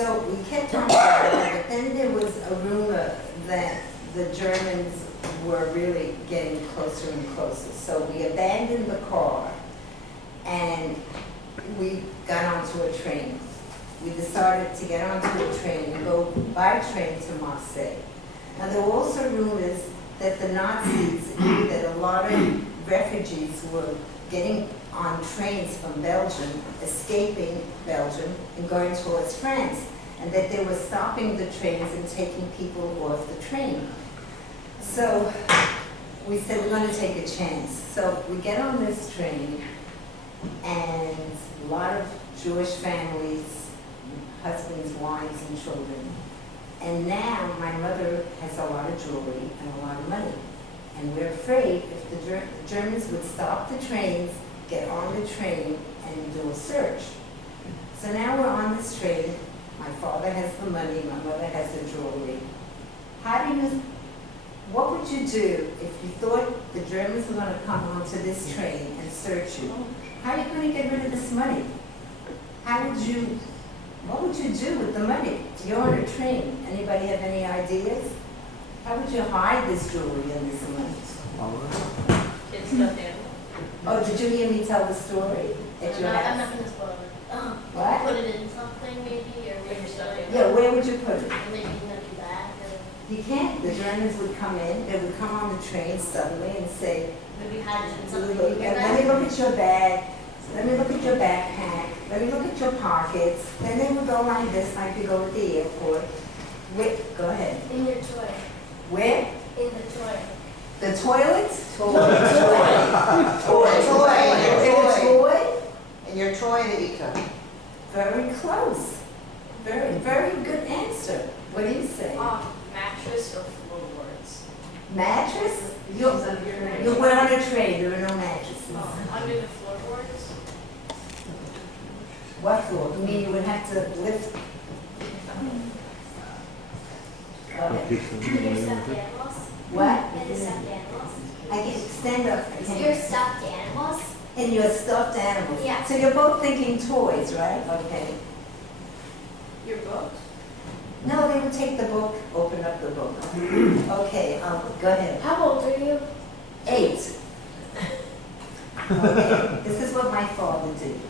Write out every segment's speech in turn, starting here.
So we kept on going, but then there was a rumor that the Germans were really getting closer and closer. So we abandoned the car and we got onto a train. We decided to get onto a train and go by train to Marseille. Now there were also rumors that the Nazis knew that a lot of refugees were getting on trains from Belgium, escaping Belgium and going towards France, and that they were stopping the trains and taking people off the train. So we said, we're going to take a chance. So we get on this train, and a lot of Jewish families, husbands, wives, and children. And now my mother has a lot of jewelry and a lot of money. And we're afraid if the Germans would stop the trains, get on the train, and do a search. So now we're on this train. My father has the money, my mother has the jewelry. What would you do if you thought the Germans were going to come onto this train and search you? How are you going to get rid of this money? What would you do with the money? You're on a train. Anybody have any ideas? How would you hide this jewelry and this money? Kids stuffed animal. Oh, did you hear me tell the story at your I'm house? not going to spoil it. What? Put it in something maybe, or maybe stuff it. Yeah, where would you put it? Maybe in your bag, or You can't. The Germans would come in, they would come on the train suddenly and say, maybe hide it in something let in your me bag. look at your bag, let me look at your backpack, let me look at your pockets. Then they would go like this, like you go to the airport. Wait, go ahead. In your toy. Where? In the toy. The toilet? Toy. In a toy? And your toy that you took. Very close. Very, very good answer. What do you say? Mattress or floorboards? Mattress? You Under went on a train, there were no mattresses. the floorboards? What floor? You mean you would have to lift? Okay. Your stuffed animals. What? And the stuffed animals. I can stand up. I can't. Your stuffed animals. And your stuffed animals. Yeah. So you're both thinking toys, right? Okay. Your books? No, they would take the book, open up the book. Okay, go ahead. How old are you? 8. Okay, this is what my father did.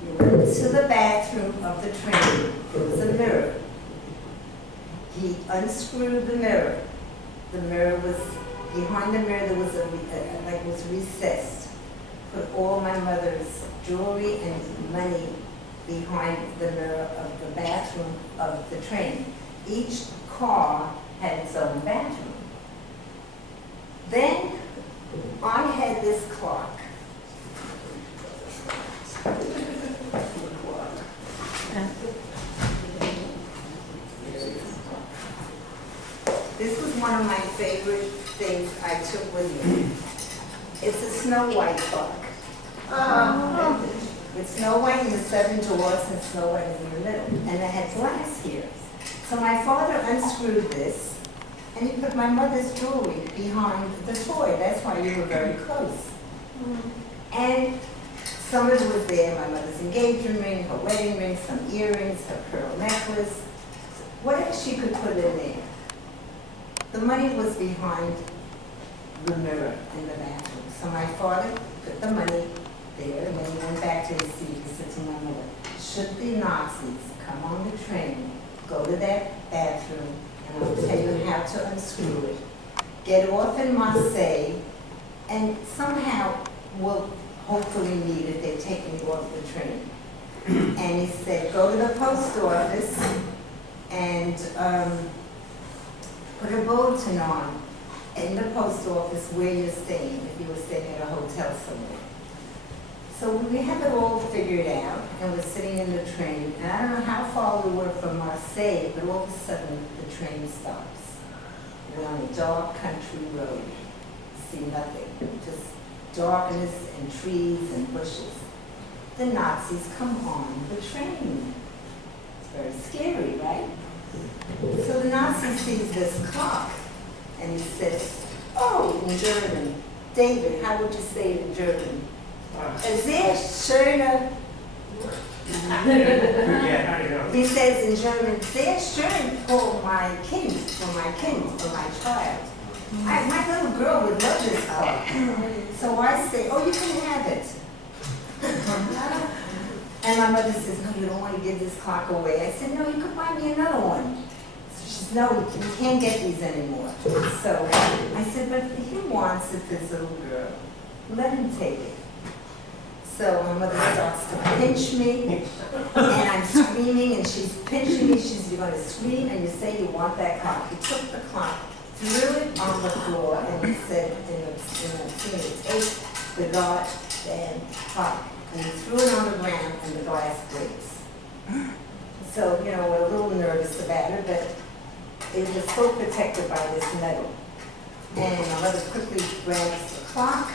He went to the bathroom of the train. There was a mirror. He unscrewed the mirror. The mirror was, behind the mirror there was like it was recessed. Put all my mother's jewelry and money behind the mirror of the bathroom of the train. Each car had its own bathroom. Then I had this clock. This was one of my favorite things I took with me. It's a Snow White clock. With Snow White and the 7 dwarfs and Snow White in the middle. And it had glass here. So my father unscrewed this, and he put my mother's jewelry behind the toy. That's why we were very close. And some of it was there, my mother's engagement ring, her wedding ring, some earrings, her pearl necklace, whatever she could put in there. The money was behind the mirror in the bathroom. So my father put the money there, and when he went back to his seat, he said to my mother, should the Nazis come on the train, go to that bathroom, and I'll tell you how to unscrew it, get off in Marseille, and somehow we'll hopefully meet if they're taking you off the train. And he said, go to the post office and put a bulletin on in the post office where you're staying, if you were staying at a hotel somewhere. So we have it all figured out, and we're sitting in the train, and I don't know how far we were from Marseille, but all of a sudden the train stops. We're on a dark country road. See nothing, just darkness and trees and bushes. The Nazis come on the train. It's very scary, right? So the Nazi sees this clock, and he says, oh, in German, David, how would you say it in German? Sehr schöne Yeah, I know. He says in German, sehr schön for my kind, for my child. My little girl would love this clock. So I say, oh, you can have it. And my mother says, no, you don't want to give this clock away. I said, no, you could buy me another one. So she says, no, you can't get these anymore. So I said, but he wants it, this little girl. Let him take it. So my mother starts to pinch me, and I'm screaming, and she's pinching me. She's, you're going to scream, and you say you want that clock. He took the clock, threw it on the floor, and he said, in the thing, take the goddamn clock. And he threw it on the ground, and the glass breaks. So, you know, we're a little nervous about it, but it was so protected by this metal. And my mother quickly grabs the clock,